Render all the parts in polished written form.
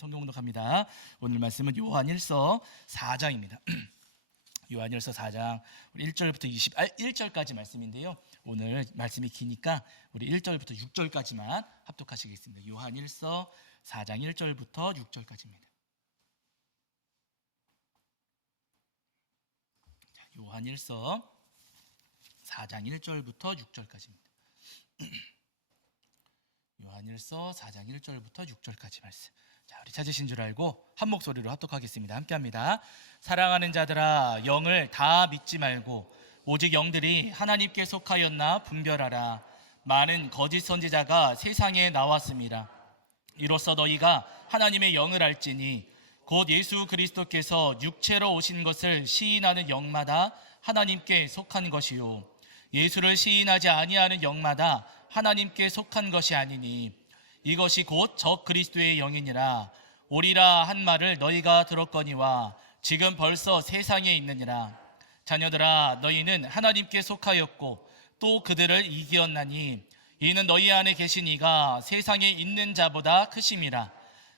성경 공독합니다. 오늘 말씀은 요한일서 4장입니다. 요한일서 4장 1절부터 21절까지 말씀인데요. 오늘 말씀이 기니까 우리 1절부터 6절까지만 합독하시겠습니다. 요한일서 4장 1절부터 6절까지입니다. 요한일서 4장 1절부터 6절까지입니다. 요한일서 4장 1절부터 6절까지 말씀. 자, 우리 찾으신 줄 알고 한 목소리로 합독하겠습니다. 함께합니다. 사랑하는 자들아, 영을 다 믿지 말고 오직 영들이 하나님께 속하였나 분별하라. 많은 거짓 선지자가 세상에 나왔습니다. 이로써 너희가 하나님의 영을 알지니 곧 예수 그리스도께서 육체로 오신 것을 시인하는 영마다 하나님께 속한 것이요, 예수를 시인하지 아니하는 영마다 하나님께 속한 것이 아니니 이것이 곧 적 그리스도의 영이니라. 오리라 한 말을 너희가 들었거니와 지금 벌써 세상에 있느니라. 자녀들아, 너희는 하나님께 속하였고 또 그들을 이기었나니 이는 너희 안에 계신 이가 세상에 있는 자보다 크심이라.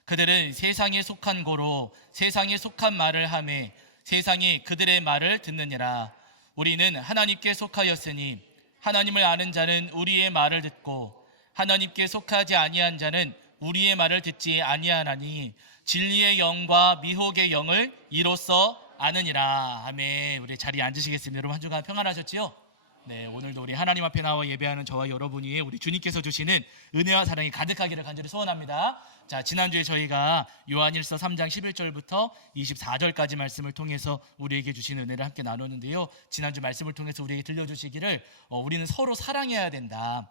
그들은 세상에 속한 고로 세상에 속한 말을 하매 세상이 그들의 말을 듣느니라. 우리는 하나님께 속하였으니 하나님을 아는 자는 우리의 말을 듣고 하나님께 속하지 아니한 자는 우리의 말을 듣지 아니하나니 진리의 영과 미혹의 영을 이로써 아느니라. 아멘. 우리 자리에 앉으시겠습니다. 여러분 한 주간 평안하셨지요? 네, 오늘도 우리 하나님 앞에 나와 예배하는 저와 여러분이 우리 주님께서 주시는 은혜와 사랑이 가득하기를 간절히 소원합니다. 자, 지난주에 저희가 요한일서 3장 11절부터 24절까지 말씀을 통해서 우리에게 주신 은혜를 함께 나눴는데요. 지난주 말씀을 통해서 우리에게 들려주시기를 우리는 서로 사랑해야 된다.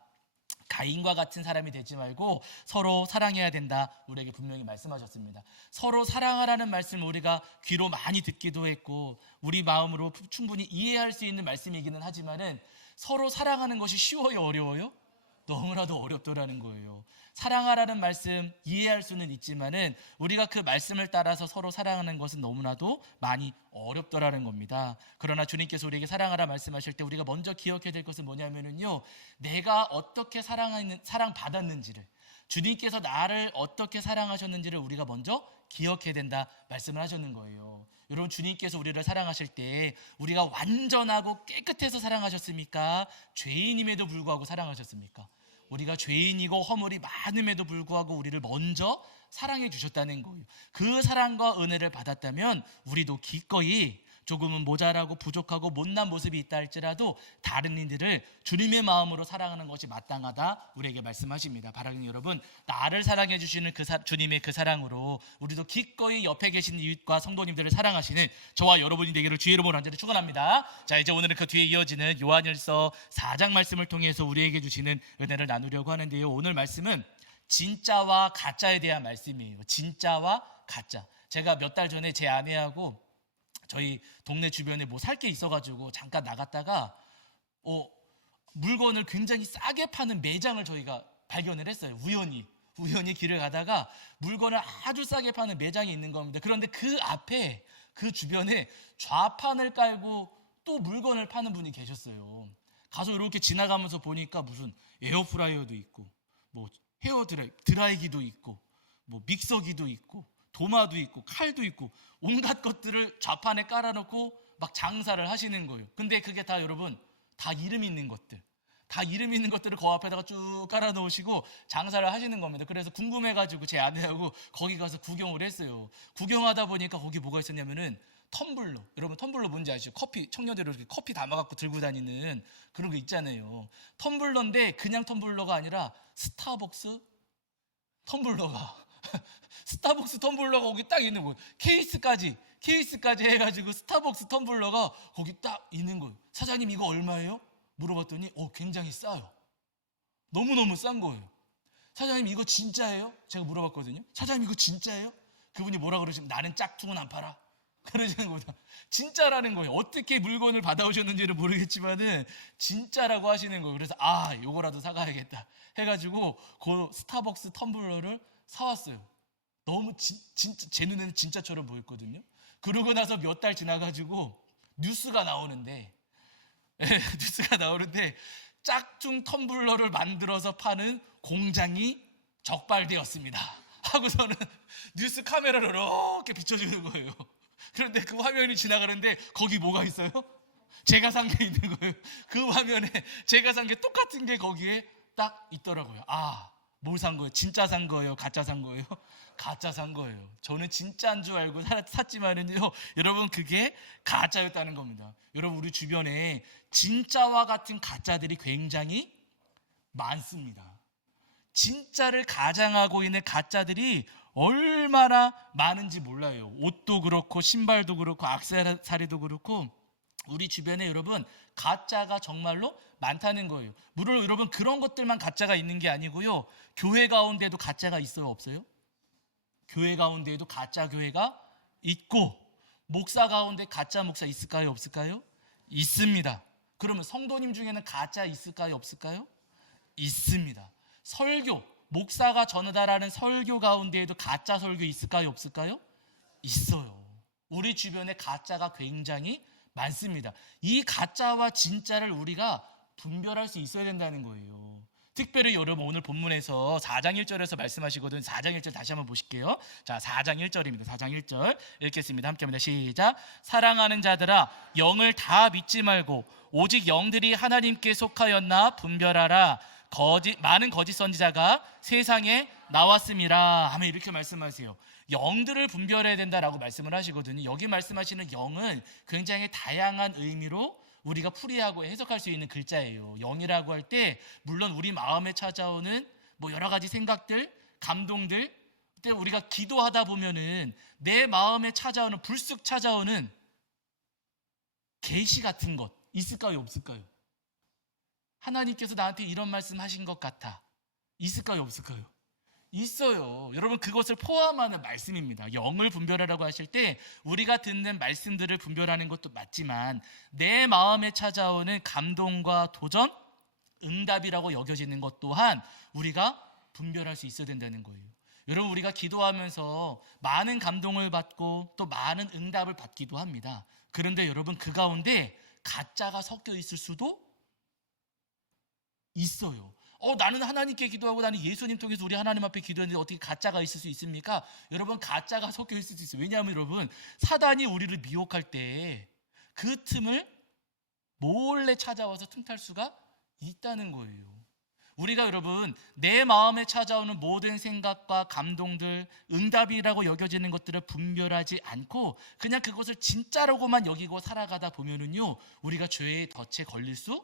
가인과 같은 사람이 되지 말고 서로 사랑해야 된다. 우리에게 분명히 말씀하셨습니다. 서로 사랑하라는 말씀을 우리가 귀로 많이 듣기도 했고 우리 마음으로 충분히 이해할 수 있는 말씀이기는 하지만은 서로 사랑하는 것이 쉬워요, 어려워요? 너무나도 어렵더라는 거예요. 사랑하라는 말씀 이해할 수는 있지만은 우리가 그 말씀을 따라서 서로 사랑하는 것은 너무나도 많이 어렵더라는 겁니다. 그러나 주님께서 우리에게 사랑하라 말씀하실 때 우리가 먼저 기억해야 될 것은 뭐냐면은요, 내가 어떻게 사랑받았는지를, 주님께서 나를 어떻게 사랑하셨는지를 우리가 먼저 기억해야 된다 말씀을 하셨는 거예요. 여러분, 주님께서 우리를 사랑하실 때 우리가 완전하고 깨끗해서 사랑하셨습니까? 죄인임에도 불구하고 사랑하셨습니까? 우리가 죄인이고 허물이 많음에도 불구하고 우리를 먼저 사랑해 주셨다는 거예요. 그 사랑과 은혜를 받았다면 우리도 기꺼이 조금은 모자라고 부족하고 못난 모습이 있다 할지라도 다른 이들을 주님의 마음으로 사랑하는 것이 마땅하다 우리에게 말씀하십니다. 바라는 여러분, 나를 사랑해 주시는 주님의 그 사랑으로 우리도 기꺼이 옆에 계신 이웃과 성도님들을 사랑하시는 저와 여러분이 되기를 주의 이름으로 간절히 축원합니다. 자, 이제 오늘은 그 뒤에 이어지는 요한일서 4장 말씀을 통해서 우리에게 주시는 은혜를 나누려고 하는데요. 오늘 말씀은 진짜와 가짜에 대한 말씀이에요. 진짜와 가짜. 제가 몇 달 전에 제 아내하고 저희 동네 주변에 뭐 살 게 있어가지고 잠깐 나갔다가 물건을 굉장히 싸게 파는 매장을 저희가 발견을 했어요. 우연히 길을 가다가 물건을 아주 싸게 파는 매장이 있는 겁니다. 그런데 그 앞에, 그 주변에 좌판을 깔고 또 물건을 파는 분이 계셨어요. 가서 이렇게 지나가면서 보니까 무슨 에어프라이어도 있고 뭐 헤어 드라이기도 있고 뭐 믹서기도 있고 도마도 있고 칼도 있고 온갖 것들을 좌판에 깔아놓고 막 장사를 하시는 거예요. 근데 그게 다 여러분 다 이름 있는 것들, 다 이름 있는 것들을 그 앞에다가 쭉 깔아놓으시고 장사를 하시는 겁니다. 그래서 궁금해가지고 제 아내하고 거기 가서 구경을 했어요. 구경하다 보니까 거기 뭐가 있었냐면은 텀블러. 여러분 텀블러 뭔지 아시죠? 청년들이 이렇게 커피 담아갖고 들고 다니는 그런 거 있잖아요. 텀블러인데 그냥 텀블러가 아니라 스타벅스 텀블러가 스타벅스 텀블러가 거기 딱 있는 거예요. 케이스까지 해가지고 스타벅스 텀블러가 거기 딱 있는 거예요. 사장님 이거 얼마예요? 물어봤더니 굉장히 싸요. 너무너무 싼 거예요. 사장님 이거 진짜예요? 제가 물어봤거든요. 사장님 이거 진짜예요? 그분이 뭐라 그러시면 나는 짝퉁은 안 팔아 그러시는 거다. 진짜라는 거예요. 어떻게 물건을 받아오셨는지는 모르겠지만은 진짜라고 하시는 거예요. 그래서 요거라도 사가야겠다 해가지고 그 스타벅스 텀블러를 사왔어요. 너무 진짜 제 눈에는 진짜처럼 보였거든요. 그러고 나서 몇 달 지나가지고 뉴스가 나오는데 짝퉁 텀블러를 만들어서 파는 공장이 적발되었습니다. 하고서는 뉴스 카메라로 이렇게 비춰주는 거예요. 그런데 그 화면이 지나가는데 거기 뭐가 있어요? 제가 산 게 있는 거예요. 그 화면에 제가 산 게 똑같은 게 거기에 딱 있더라고요. 뭘 산 거예요? 진짜 산 거예요? 가짜 산 거예요? 가짜 산 거예요. 저는 진짜인 줄 알고 샀지만은요, 여러분 그게 가짜였다는 겁니다. 여러분 우리 주변에 진짜와 같은 가짜들이 굉장히 많습니다. 진짜를 가장하고 있는 가짜들이 얼마나 많은지 몰라요. 옷도 그렇고 신발도 그렇고 액세서리도 그렇고 우리 주변에 여러분 가짜가 정말로 많다는 거예요. 물론 여러분 그런 것들만 가짜가 있는 게 아니고요. 교회 가운데도 가짜가 있어요, 없어요? 교회 가운데에도 가짜 교회가 있고 목사 가운데 가짜 목사 있을까요, 없을까요? 있습니다. 그러면 성도님 중에는 가짜 있을까요, 없을까요? 있습니다. 설교, 목사가 전달하는 설교 가운데에도 가짜 설교 있을까요, 없을까요? 있어요. 우리 주변에 가짜가 굉장히 많습니다. 이 가짜와 진짜를 우리가 분별할 수 있어야 된다는 거예요. 특별히 여러분 오늘 본문에서 4장 1절에서 말씀하시거든. 4장 1절 다시 한번 보실게요. 자, 4장 1절입니다. 4장 1절 읽겠습니다. 함께 합니다. 시작. 사랑하는 자들아, 영을 다 믿지 말고 오직 영들이 하나님께 속하였나 분별하라. 많은 거짓 선지자가 세상에 나왔음이라 하면 이렇게 말씀하세요. 영들을 분별해야 된다라고 말씀을 하시거든요. 여기 말씀하시는 영은 굉장히 다양한 의미로 우리가 풀이하고 해석할 수 있는 글자예요. 영이라고 할 때 물론 우리 마음에 찾아오는 여러 가지 생각들, 감동들, 그때 우리가 기도하다 보면은 내 마음에 찾아오는 불쑥 찾아오는 계시 같은 것 있을까요, 없을까요? 하나님께서 나한테 이런 말씀 하신 것 같아. 있을까요, 없을까요? 있어요. 여러분 그것을 포함하는 말씀입니다. 영을 분별하라고 하실 때 우리가 듣는 말씀들을 분별하는 것도 맞지만 내 마음에 찾아오는 감동과 도전, 응답이라고 여겨지는 것 또한 우리가 분별할 수 있어야 된다는 거예요. 여러분 우리가 기도하면서 많은 감동을 받고 또 많은 응답을 받기도 합니다. 그런데 여러분 그 가운데 가짜가 섞여 있을 수도 있어요. 나는 하나님께 기도하고 나는 예수님 통해서 우리 하나님 앞에 기도했는데 어떻게 가짜가 있을 수 있습니까? 여러분 가짜가 섞여 있을 수 있어요. 왜냐하면 여러분 사단이 우리를 미혹할 때 그 틈을 몰래 찾아와서 틈탈 수가 있다는 거예요. 우리가 여러분 내 마음에 찾아오는 모든 생각과 감동들, 응답이라고 여겨지는 것들을 분별하지 않고 그냥 그것을 진짜라고만 여기고 살아가다 보면은요 우리가 죄의 덫에 걸릴 수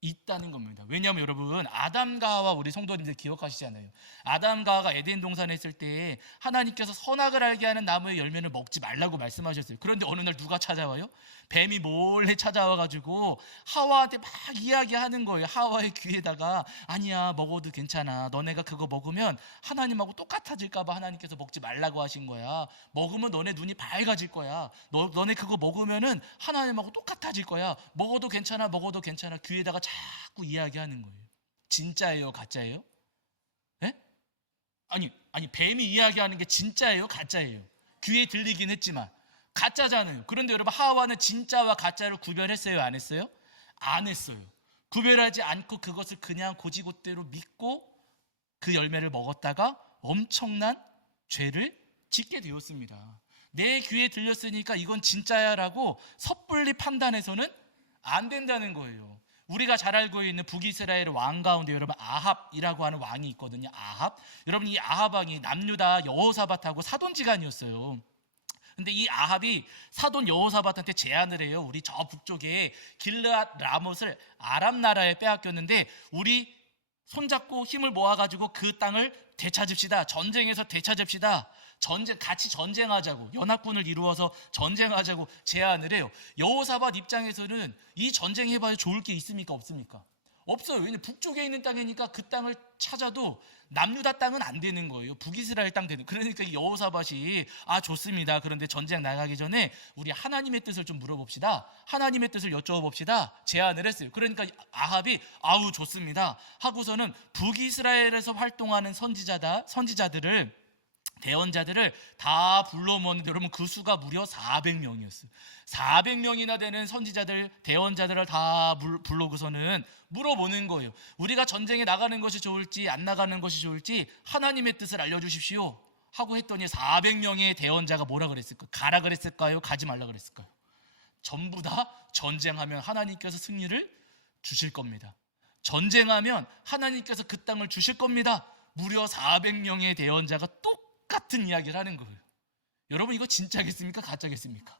있다는 겁니다. 왜냐하면 여러분 아담과 하와 우리 성도님들 기억하시잖아요. 아담과 하와가 에덴 동산에 있을 때 하나님께서 선악을 알게 하는 나무의 열매를 먹지 말라고 말씀하셨어요. 그런데 어느 날 누가 찾아와요? 뱀이 몰래 찾아와가지고 하와한테 막 이야기하는 거예요. 하와의 귀에다가 아니야 먹어도 괜찮아. 너네가 그거 먹으면 하나님하고 똑같아질까 봐 하나님께서 먹지 말라고 하신 거야. 먹으면 너네 눈이 밝아질 거야. 너네 그거 먹으면은 하나님하고 똑같아질 거야. 먹어도 괜찮아. 먹어도 괜찮아. 귀에다가 자꾸 이야기하는 거예요. 진짜예요, 가짜예요? 예? 아니 뱀이 이야기하는 게 진짜예요, 가짜예요? 귀에 들리긴 했지만 가짜잖아요. 그런데 여러분 하와는 진짜와 가짜를 구별했어요, 안 했어요? 안 했어요. 구별하지 않고 그것을 그냥 고지곳대로 믿고 그 열매를 먹었다가 엄청난 죄를 짓게 되었습니다. 내 귀에 들렸으니까 이건 진짜야라고 섣불리 판단해서는 안 된다는 거예요. 우리가 잘 알고 있는 북이스라엘 왕 가운데 여러분 아합이라고 하는 왕이 있거든요. 아합. 여러분 이 아합 왕이 남유다 여호사밧하고 사돈지간이었어요. 근데 이 아합이 사돈 여호사밧한테 제안을 해요. 우리 저 북쪽에 길르앗 라못을 아람 나라에 빼앗겼는데 우리 손잡고 힘을 모아가지고 그 땅을 되찾읍시다. 전쟁에서 되찾읍시다. 같이 전쟁하자고, 연합군을 이루어서 전쟁하자고 제안을 해요. 여호사밧 입장에서는 이 전쟁 해봐야 좋을 게 있습니까, 없습니까? 없어요. 왜냐면 북쪽에 있는 땅이니까 그 땅을 찾아도 남유다 땅은 안 되는 거예요. 북이스라엘 땅 되는. 그러니까 여호사밧이 좋습니다. 그런데 전쟁 나가기 전에 우리 하나님의 뜻을 좀 물어봅시다. 하나님의 뜻을 여쭤봅시다. 제안을 했어요. 그러니까 아합이 좋습니다 하고서는 북이스라엘에서 활동하는 선지자들을 대언자들을 다 불러 모았는데 여러분 그 수가 무려 400명이었어요. 400명이나 되는 선지자들, 대언자들을 다 불러고서는 물어보는 거예요. 우리가 전쟁에 나가는 것이 좋을지 안 나가는 것이 좋을지 하나님의 뜻을 알려주십시오. 하고 했더니 400명의 대원자가 뭐라 그랬을까요? 가라 그랬을까요? 가지 말라 그랬을까요? 전부 다 전쟁하면 하나님께서 승리를 주실 겁니다. 전쟁하면 하나님께서 그 땅을 주실 겁니다. 무려 400명의 대원자가 똑같은 이야기를 하는 거예요. 여러분, 이거 진짜겠습니까? 가짜겠습니까?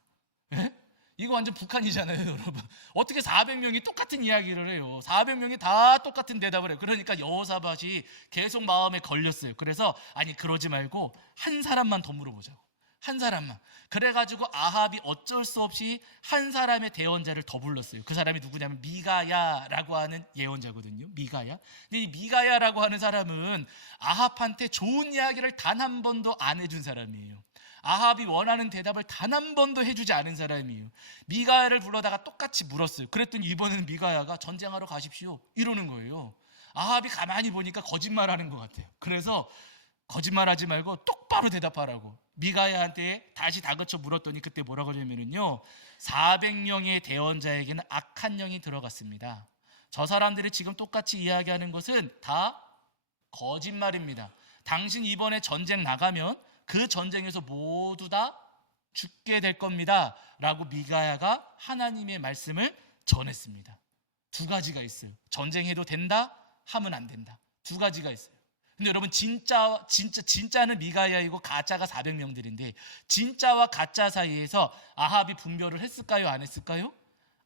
예? 이거 완전 북한이잖아요, 여러분. 어떻게 400명이 똑같은 이야기를 해요? 400명이 다 똑같은 대답을 해요. 그러니까 여호사밧이 계속 마음에 걸렸어요. 그래서 아니, 그러지 말고 한 사람만 더 물어보자고. 한 사람만. 그래가지고 아합이 어쩔 수 없이 한 사람의 대원자를 더 불렀어요. 그 사람이 누구냐면 미가야라고 하는 예언자거든요. 미가야. 근데 이 미가야라고 하는 사람은 아합한테 좋은 이야기를 단 한 번도 안 해준 사람이에요. 아합이 원하는 대답을 단 한 번도 해주지 않은 사람이에요. 미가야를 불러다가 똑같이 물었어요. 그랬더니 이번에는 미가야가 전쟁하러 가십시오 이러는 거예요. 아합이 가만히 보니까 거짓말하는 것 같아요. 그래서 거짓말하지 말고 똑바로 대답하라고 미가야한테 다시 다그쳐 물었더니 그때 뭐라고 하냐면요, 400명의 대원자에게는 악한 영이 들어갔습니다. 저 사람들이 지금 똑같이 이야기하는 것은 다 거짓말입니다. 당신 이번에 전쟁 나가면 그 전쟁에서 모두 다 죽게 될 겁니다 라고 미가야가 하나님의 말씀을 전했습니다. 두 가지가 있어요. 전쟁해도 된다, 하면 안 된다. 두 가지가 있어요. 근데 여러분, 진짜는 미가야이고 가짜가 400명들인데 진짜와 가짜 사이에서 아합이 분별을 했을까요? 안 했을까요?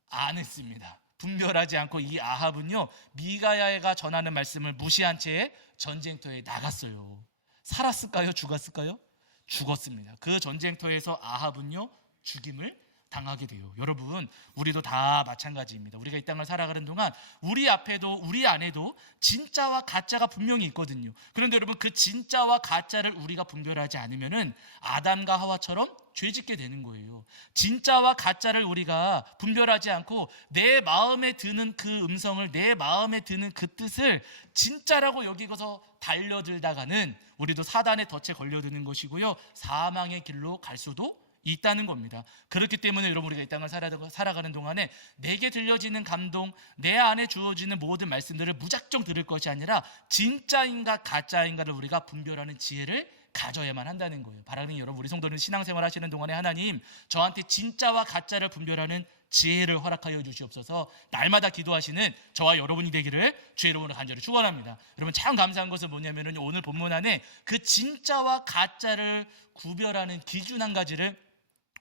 안 했습니다. 분별하지 않고 이 아합은요, 미가야가 전하는 말씀을 무시한 채 전쟁터에 나갔어요. 살았을까요? 죽었을까요? 죽었습니다. 그 전쟁터에서 아합은요, 죽임을 당하게 돼요. 여러분, 우리도 다 마찬가지입니다. 우리가 이 땅을 살아가는 동안 우리 앞에도 우리 안에도 진짜와 가짜가 분명히 있거든요. 그런데 여러분, 그 진짜와 가짜를 우리가 분별하지 않으면은 아담과 하와처럼 죄짓게 되는 거예요. 진짜와 가짜를 우리가 분별하지 않고 내 마음에 드는 그 음성을, 내 마음에 드는 그 뜻을 진짜라고 여기고서 달려들다가는 우리도 사단의 덫에 걸려드는 것이고요, 사망의 길로 갈 수도 있다는 겁니다. 그렇기 때문에 여러분, 우리가 이 땅을 살아가는 동안에 내게 들려지는 감동, 내 안에 주어지는 모든 말씀들을 무작정 들을 것이 아니라 진짜인가 가짜인가를 우리가 분별하는 지혜를 가져야만 한다는 거예요. 바라는 여러분, 우리 성도는 신앙생활 하시는 동안에 하나님, 저한테 진짜와 가짜를 분별하는 지혜를 허락하여 주시옵소서. 날마다 기도하시는 저와 여러분이 되기를 주의 이름으로 간절히 축원합니다. 여러분, 참 감사한 것은 뭐냐면은 오늘 본문 안에 그 진짜와 가짜를 구별하는 기준 한 가지를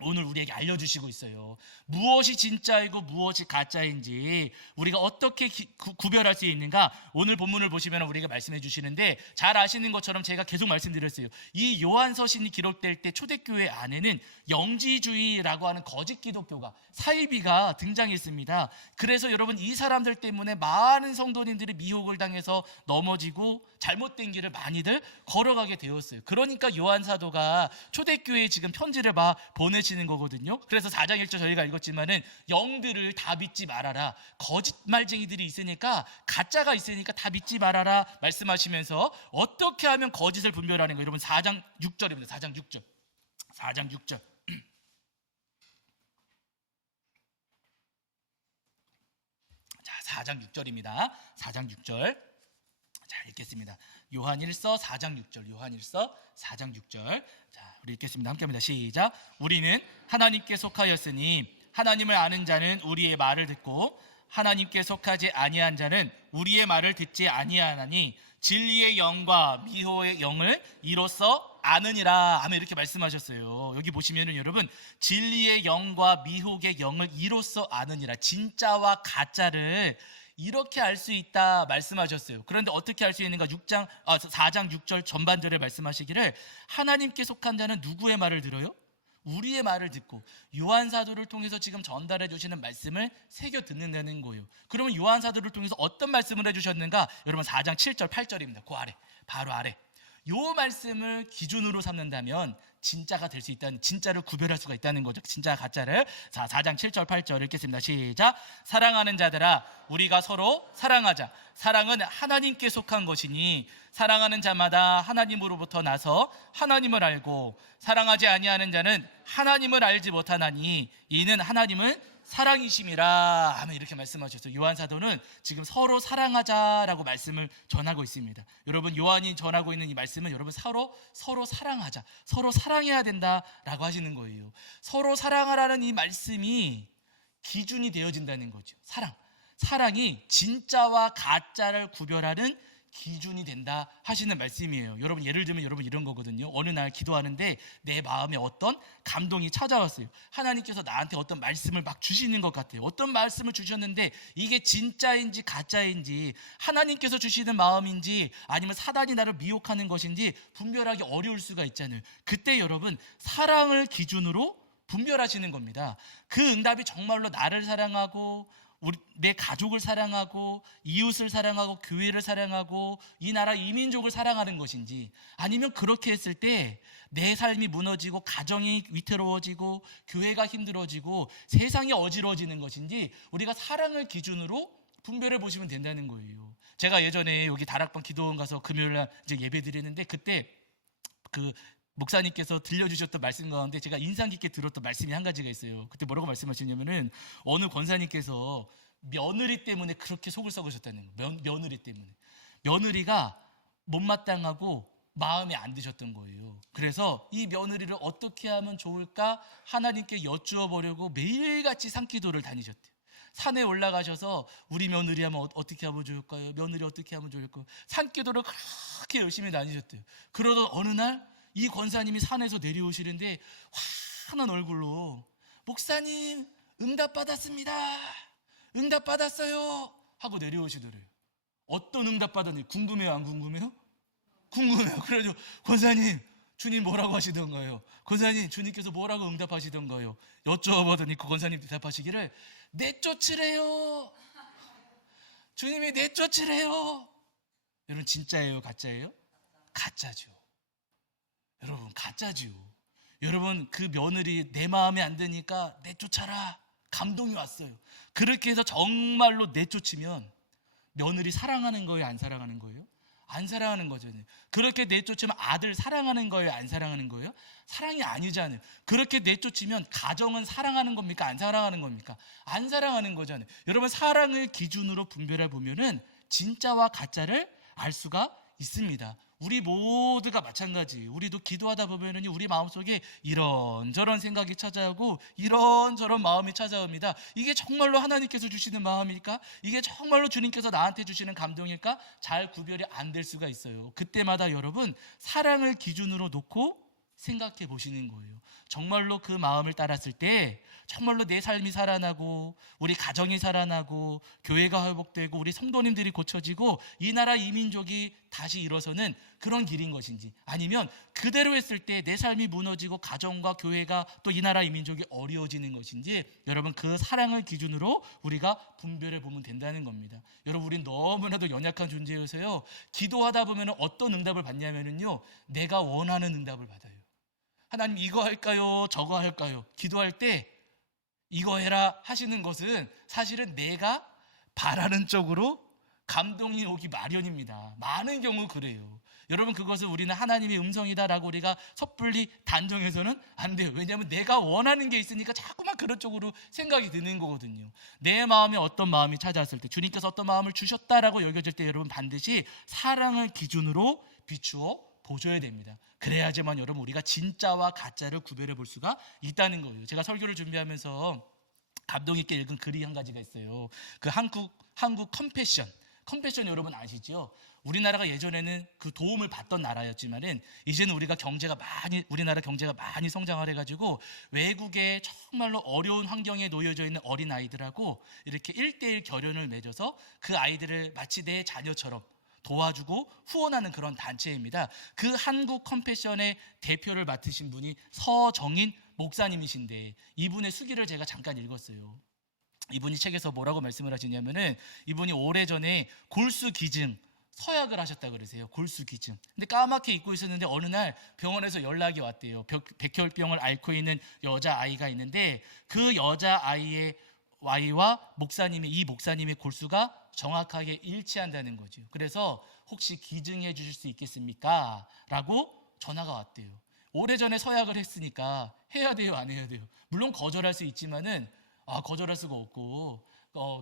오늘 우리에게 알려주시고 있어요. 무엇이 진짜이고 무엇이 가짜인지 우리가 어떻게 구별할 수 있는가, 오늘 본문을 보시면 우리가 말씀해 주시는데, 잘 아시는 것처럼 제가 계속 말씀드렸어요. 이 요한서신이 기록될 때 초대교회 안에는 영지주의라고 하는 거짓 기독교가, 사이비가 등장했습니다. 그래서 여러분, 이 사람들 때문에 많은 성도님들이 미혹을 당해서 넘어지고 잘못된 길을 많이들 걸어가게 되었어요. 그러니까 요한 사도가 초대교회에 지금 편지를 보내시는 거거든요. 그래서 4장 1절 저희가 읽었지만은 영들을 다 믿지 말아라. 거짓말쟁이들이 있으니까, 가짜가 있으니까 다 믿지 말아라 말씀하시면서 어떻게 하면 거짓을 분별하는 거예요. 여러분, 4장 6절입니다. 4장 6절. 4장 6절. 자, 4장 6절입니다. 4장 6절. 자, 읽겠습니다. 요한 1서 4장 6절. 요한 1서 4장 6절. 자, 우리 읽겠습니다. 함께합니다. 시작. 우리는 하나님께 속하였으니 하나님을 아는 자는 우리의 말을 듣고 하나님께 속하지 아니한 자는 우리의 말을 듣지 아니하나니 진리의 영과 미호의 영을 이로써 아느니라. 아멘. 이렇게 말씀하셨어요. 여기 보시면은 여러분, 진리의 영과 미혹의 영을 이로써 아느니라. 진짜와 가짜를 이렇게 알 수 있다 말씀하셨어요. 그런데 어떻게 알 수 있는가? 4장 6절 전반절에 말씀하시기를, 하나님께 속한 자는 누구의 말을 들어요? 우리의 말을 듣고 요한 사도를 통해서 지금 전달해 주시는 말씀을 새겨 듣는다는 거예요. 그러면 요한 사도를 통해서 어떤 말씀을 해주셨는가? 여러분, 4장 7절 8절입니다. 그 아래, 바로 아래. 요 말씀을 기준으로 삼는다면 진짜가 될 수 있다는, 진짜를 구별할 수가 있다는 거죠. 진짜 가짜를. 자, 4장 7절 8절 읽겠습니다. 시작. 사랑하는 자들아, 우리가 서로 사랑하자. 사랑은 하나님께 속한 것이니 사랑하는 자마다 하나님으로부터 나서 하나님을 알고 사랑하지 아니하는 자는 하나님을 알지 못하나니 이는 하나님을 사랑이심이라 하면 이렇게 말씀하셨어요. 요한 사도는 지금 서로 사랑하자라고 말씀을 전하고 있습니다. 여러분, 요한이 전하고 있는 이 말씀은 여러분 서로 사랑하자, 서로 사랑해야 된다라고 하시는 거예요. 서로 사랑하라는 이 말씀이 기준이 되어진다는 거죠. 사랑이 진짜와 가짜를 구별하는 기준이 된다 하시는 말씀이에요. 여러분, 예를 들면 여러분 이런 거거든요. 어느 날 기도하는데 내 마음에 어떤 감동이 찾아왔어요. 하나님께서 나한테 어떤 말씀을 막 주시는 것 같아요. 어떤 말씀을 주셨는데 이게 진짜인지 가짜인지, 하나님께서 주시는 마음인지 아니면 사단이 나를 미혹하는 것인지 분별하기 어려울 수가 있잖아요. 그때 여러분, 사랑을 기준으로 분별하시는 겁니다. 그 응답이 정말로 나를 사랑하고 내 가족을 사랑하고 이웃을 사랑하고 교회를 사랑하고 이 나라 이민족을 사랑하는 것인지, 아니면 그렇게 했을 때 내 삶이 무너지고 가정이 위태로워지고 교회가 힘들어지고 세상이 어지러워지는 것인지 우리가 사랑을 기준으로 분별해 보시면 된다는 거예요. 제가 예전에 여기 다락방 기도원 가서 금요일날 이제 예배 드리는데, 그때 그 목사님께서 들려주셨던 말씀 가운데 제가 인상 깊게 들었던 말씀이 한 가지가 있어요. 그때 뭐라고 말씀하시냐면은, 어느 권사님께서 며느리 때문에 그렇게 속을 썩으셨다는 거예요. 며느리 때문에. 며느리가 못마땅하고 마음에 안 드셨던 거예요. 그래서 이 며느리를 어떻게 하면 좋을까 하나님께 여쭈어 보려고 매일같이 산기도를 다니셨대요. 산에 올라가셔서 우리 며느리 하면 어떻게 하면 좋을까요? 며느리 어떻게 하면 좋을까요? 산기도를 그렇게 열심히 다니셨대요. 그러던 어느 날 이 권사님이 산에서 내려오시는데 환한 얼굴로, 목사님 응답 받았습니다, 응답 받았어요 하고 내려오시더래요. 어떤 응답 받았는지 궁금해요, 안 궁금해요? 궁금해요. 그래서 권사님, 주님 뭐라고 하시던가요? 권사님, 주님께서 뭐라고 응답하시던가요? 여쭤보더니 그 권사님 대답하시기를, 내쫓으래요. 주님이 내쫓으래요. 여러분, 진짜예요, 가짜예요? 가짜죠. 여러분, 가짜죠. 여러분, 그 며느리 내 마음에 안 드니까 내쫓아라, 감동이 왔어요. 그렇게 해서 정말로 내쫓으면 며느리 사랑하는 거예요, 안 사랑하는 거예요? 안 사랑하는 거잖아요. 그렇게 내쫓으면 아들 사랑하는 거예요, 안 사랑하는 거예요? 사랑이 아니잖아요. 그렇게 내쫓으면 가정은 사랑하는 겁니까, 안 사랑하는 겁니까? 안 사랑하는 거잖아요. 여러분, 사랑을 기준으로 분별해 보면은 진짜와 가짜를 알 수가 있습니다. 우리 모두가 마찬가지. 우리도 기도하다 보면은 우리 마음속에 이런저런 생각이 찾아오고 이런저런 마음이 찾아옵니다. 이게 정말로 하나님께서 주시는 마음일까? 이게 정말로 주님께서 나한테 주시는 감동일까? 잘 구별이 안 될 수가 있어요. 그때마다 여러분, 사랑을 기준으로 놓고 생각해 보시는 거예요. 정말로 그 마음을 따랐을 때 정말로 내 삶이 살아나고 우리 가정이 살아나고 교회가 회복되고 우리 성도님들이 고쳐지고 이 나라 이민족이 다시 일어서는 그런 길인 것인지, 아니면 그대로 했을 때 내 삶이 무너지고 가정과 교회가 또 이 나라 이민족이 어려워지는 것인지, 여러분, 그 사랑을 기준으로 우리가 분별해 보면 된다는 겁니다. 여러분, 우린 너무나도 연약한 존재여서요, 기도하다 보면 어떤 응답을 받냐면요, 내가 원하는 응답을 받아요. 하나님, 이거 할까요, 저거 할까요? 기도할 때 이거 해라 하시는 것은 사실은 내가 바라는 쪽으로 감동이 오기 마련입니다. 많은 경우 그래요. 여러분, 그것을 우리는 하나님의 음성이다라고 우리가 섣불리 단정해서는 안 돼요. 왜냐하면 내가 원하는 게 있으니까 자꾸만 그런 쪽으로 생각이 드는 거거든요. 내 마음에 어떤 마음이 찾아왔을 때, 주님께서 어떤 마음을 주셨다라고 여겨질 때 여러분, 반드시 사랑을 기준으로 비추어 보셔야 됩니다. 그래야지만 여러분, 우리가 진짜와 가짜를 구별해 볼 수가 있다는 거예요. 제가 설교를 준비하면서 감동 있게 읽은 글이 한 가지가 있어요. 그 한국 컴패션 여러분 아시죠? 우리나라가 예전에는 그 도움을 받던 나라였지만은 이제는 우리나라 경제가 많이 성장을 해가지고 외국에 정말로 어려운 환경에 놓여져 있는 어린 아이들하고 이렇게 1:1 결연을 맺어서 그 아이들을 마치 내 자녀처럼 도와주고 후원하는 그런 단체입니다. 그 한국 컴패션의 대표를 맡으신 분이 서정인 목사님이신데, 이분의 수기를 제가 잠깐 읽었어요. 이분이 책에서 뭐라고 말씀을 하시냐면은, 이분이 오래전에 골수기증 서약을 하셨다 그러세요. 골수기증. 근데 까맣게 잊고 있었는데 어느 날 병원에서 연락이 왔대요. 백혈병을 앓고 있는 여자아이가 있는데, 그 여자아이와 이 목사님의 골수가 정확하게 일치한다는 거죠. 그래서 혹시 기증해 주실 수 있겠습니까? 라고 전화가 왔대요. 오래전에 서약을 했으니까 해야 돼요, 안 해야 돼요? 물론 거절할 수 있지만은 거절할 수가 없고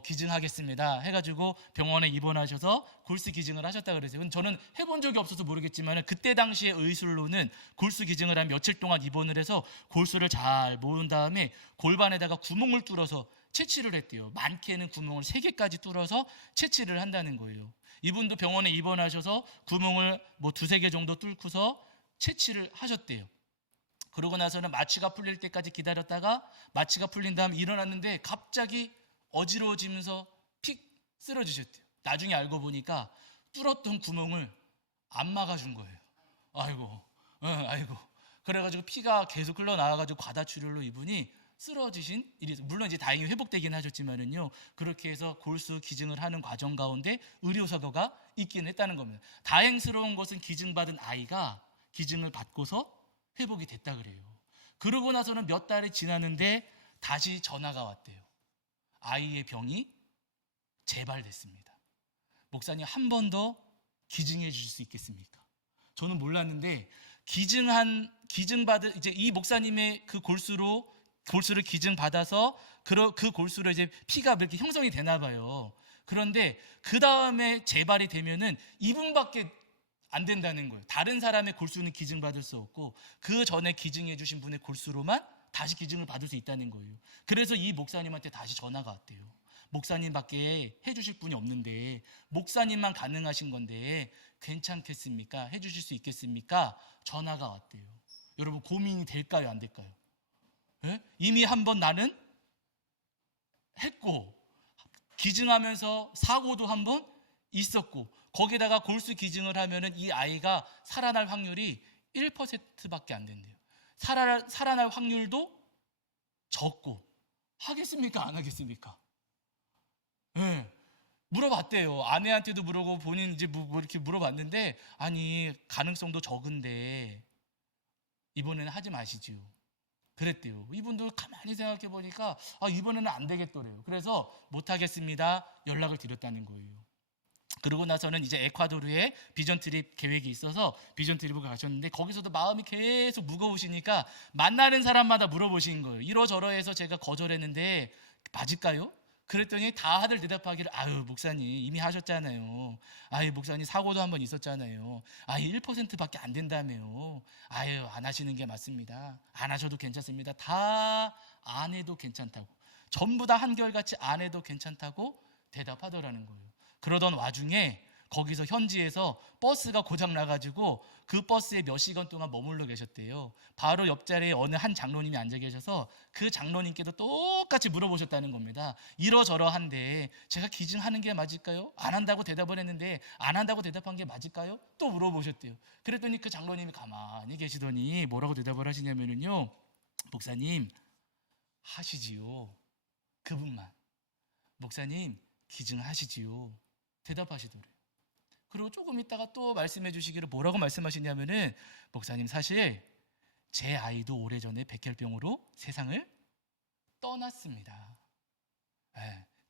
기증하겠습니다 해가지고 병원에 입원하셔서 골수 기증을 하셨다 그러세요. 저는 해본 적이 없어서 모르겠지만 그때 당시의 의술로는 골수 기증을 한 며칠 동안 입원을 해서 골수를 잘 모은 다음에 골반에다가 구멍을 뚫어서 채취를 했대요. 많게는 구멍을 3개까지 뚫어서 채취를 한다는 거예요. 이분도 병원에 입원하셔서 구멍을 뭐 2-3개 정도 뚫고서 채취를 하셨대요. 그러고 나서는 마취가 풀릴 때까지 기다렸다가 마취가 풀린 다음 일어났는데 갑자기 어지러워지면서 픽 쓰러지셨대요. 나중에 알고 보니까 뚫었던 구멍을 안 막아준 거예요. 아이고. 그래가지고 피가 계속 흘러나와가지고 과다출혈로 이분이 쓰러지신 일이, 물론 이제 다행히 회복되긴 하셨지만은요, 그렇게 해서 골수 기증을 하는 과정 가운데 의료사고가 있긴 했다는 겁니다. 다행스러운 것은 기증받은 아이가 기증을 받고서 회복이 됐다 그래요. 그러고 나서는 몇 달이 지났는데 다시 전화가 왔대요. 아이의 병이 재발됐습니다. 목사님, 한 번 더 기증해 주실 수 있겠습니까? 저는 몰랐는데 기증받은 이제 이 목사님의 그 골수를 기증받아서 그 골수로 이제 피가 이렇게 형성이 되나 봐요. 그런데 그 다음에 재발이 되면은 이분밖에 안 된다는 거예요. 다른 사람의 골수는 기증받을 수 없고 그 전에 기증해 주신 분의 골수로만 다시 기증을 받을 수 있다는 거예요. 그래서 이 목사님한테 다시 전화가 왔대요. 목사님밖에 해주실 분이 없는데 목사님만 가능하신 건데 괜찮겠습니까? 해주실 수 있겠습니까? 전화가 왔대요. 여러분, 고민이 될까요? 안 될까요? 예? 이미 한번 나는 했고 기증하면서 사고도 한번 있었고 거기다가 골수 기증을 하면은 이 아이가 살아날 확률이 1%밖에 안 된대요. 살아날 확률도 적고 하겠습니까? 안 하겠습니까? 네. 물어봤대요. 아내한테도 물어보고 본인 이제 뭐 이렇게 물어봤는데 아니 가능성도 적은데 이번에는 하지 마시지요. 그랬대요. 이분도 가만히 생각해 보니까 이번에는 안 되겠더래요. 그래서 못 하겠습니다. 연락을 드렸다는 거예요. 그러고 나서는 이제 에콰도르에 비전 트립 계획이 있어서 비전 트립을 가셨는데 거기서도 마음이 계속 무거우시니까 만나는 사람마다 물어보신 거예요. 이러저러해서 제가 거절했는데 맞을까요? 그랬더니 다들 대답하기를 목사님 이미 하셨잖아요. 목사님 사고도 한번 있었잖아요. 1%밖에 안 된다며요. 안 하시는 게 맞습니다. 안 하셔도 괜찮습니다. 다 안 해도 괜찮다고, 전부 다 한결같이 안 해도 괜찮다고 대답하더라는 거예요. 그러던 와중에 거기서 현지에서 버스가 고장 나가지고 그 버스에 몇 시간 동안 머물러 계셨대요. 바로 옆자리에 어느 한 장로님이 앉아 계셔서 그 장로님께도 똑같이 물어보셨다는 겁니다. 이러저러한데 제가 기증하는 게 맞을까요? 안 한다고 대답을 했는데 안 한다고 대답한 게 맞을까요? 또 물어보셨대요. 그랬더니 그 장로님이 가만히 계시더니 뭐라고 대답을 하시냐면요, 목사님 하시지요. 그분만 목사님 기증하시지요. 대답하시더래요. 그리고 조금 있다가 또 말씀해 주시기를 뭐라고 말씀하시냐면은 목사님 사실 제 아이도 오래전에 백혈병으로 세상을 떠났습니다.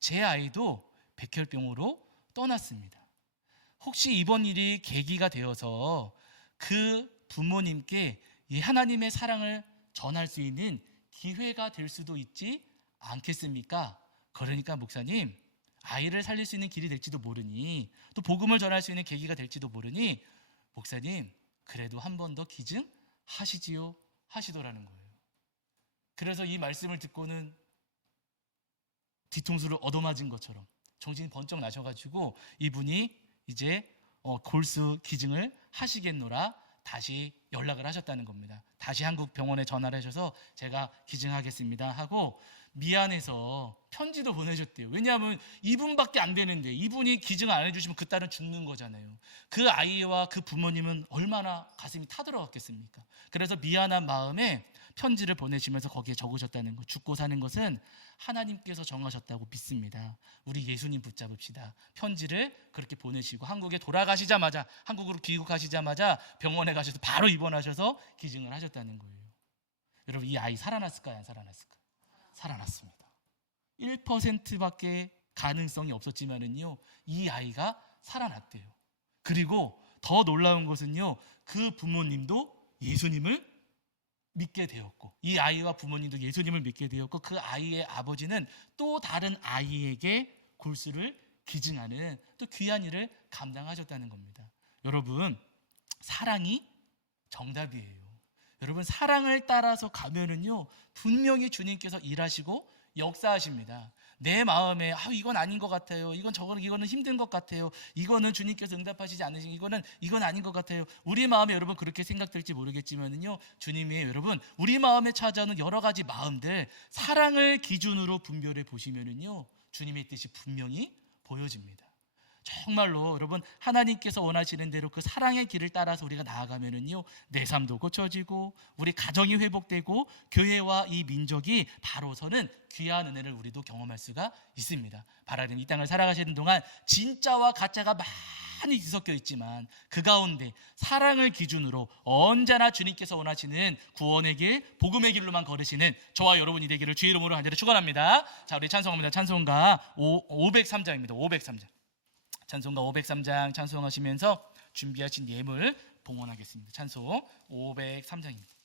제 아이도 백혈병으로 떠났습니다. 혹시 이번 일이 계기가 되어서 그 부모님께 이 하나님의 사랑을 전할 수 있는 기회가 될 수도 있지 않겠습니까? 그러니까 목사님 아이를 살릴 수 있는 길이 될지도 모르니 또 복음을 전할 수 있는 계기가 될지도 모르니 목사님 그래도 한 번 더 기증하시지요 하시더라는 거예요. 그래서 이 말씀을 듣고는 뒤통수를 얻어맞은 것처럼 정신이 번쩍 나셔가지고 이분이 이제 골수 기증을 하시겠노라 다시 연락을 하셨다는 겁니다. 다시 한국 병원에 전화를 하셔서 제가 기증하겠습니다 하고 미안해서 편지도 보내셨대요. 왜냐하면 이분밖에 안 되는데 이분이 기증 안 해주시면 그 딸은 죽는 거잖아요. 그 아이와 그 부모님은 얼마나 가슴이 타들어갔겠습니까? 그래서 미안한 마음에 편지를 보내시면서 거기에 적으셨다는 거. 죽고 사는 것은 하나님께서 정하셨다고 믿습니다. 우리 예수님 붙잡읍시다. 편지를 그렇게 보내시고 한국에 돌아가시자마자 한국으로 귀국하시자마자 병원에 가셔서 바로 입원하셔서 기증을 하셨다는 거예요. 여러분 이 아이 살아났을까요? 안 살아났을까요? 살아났습니다. 1%밖에 가능성이 없었지만은요, 이 아이가 살아났대요. 그리고 더 놀라운 것은요, 그 부모님도 예수님을 믿게 되었고, 이 아이와 부모님도 예수님을 믿게 되었고, 그 아이의 아버지는 또 다른 아이에게 골수를 기증하는 또 귀한 일을 감당하셨다는 겁니다. 여러분, 사랑이 정답이에요. 여러분, 사랑을 따라서 가면은요, 분명히 주님께서 일하시고 역사하십니다. 내 마음에 이건 아닌 것 같아요. 이거는 힘든 것 같아요. 이거는 주님께서 응답하시지 않으신, 이건 아닌 것 같아요. 우리 마음에 여러분 그렇게 생각될지 모르겠지만은요, 주님이 여러분 우리 마음에 찾아오는 여러 가지 마음들 사랑을 기준으로 분별해 보시면은요, 주님의 뜻이 분명히 보여집니다. 정말로 여러분, 하나님께서 원하시는 대로 그 사랑의 길을 따라서 우리가 나아가면은요, 내 삶도 고쳐지고 우리 가정이 회복되고 교회와 이 민족이 바로서는 귀한 은혜를 우리도 경험할 수가 있습니다. 바라는 이 땅을 살아가시는 동안 진짜와 가짜가 많이 뒤섞여 있지만 그 가운데 사랑을 기준으로 언제나 주님께서 원하시는 구원의 길, 복음의 길로만 걸으시는 저와 여러분이 되기를 주의 이름으로 간절히 축원합니다. 자, 우리 찬송합니다. 찬송가 503장입니다. 503장. 찬송가 503장 찬송하시면서 준비하신 예물 봉헌하겠습니다. 찬송 503장입니다.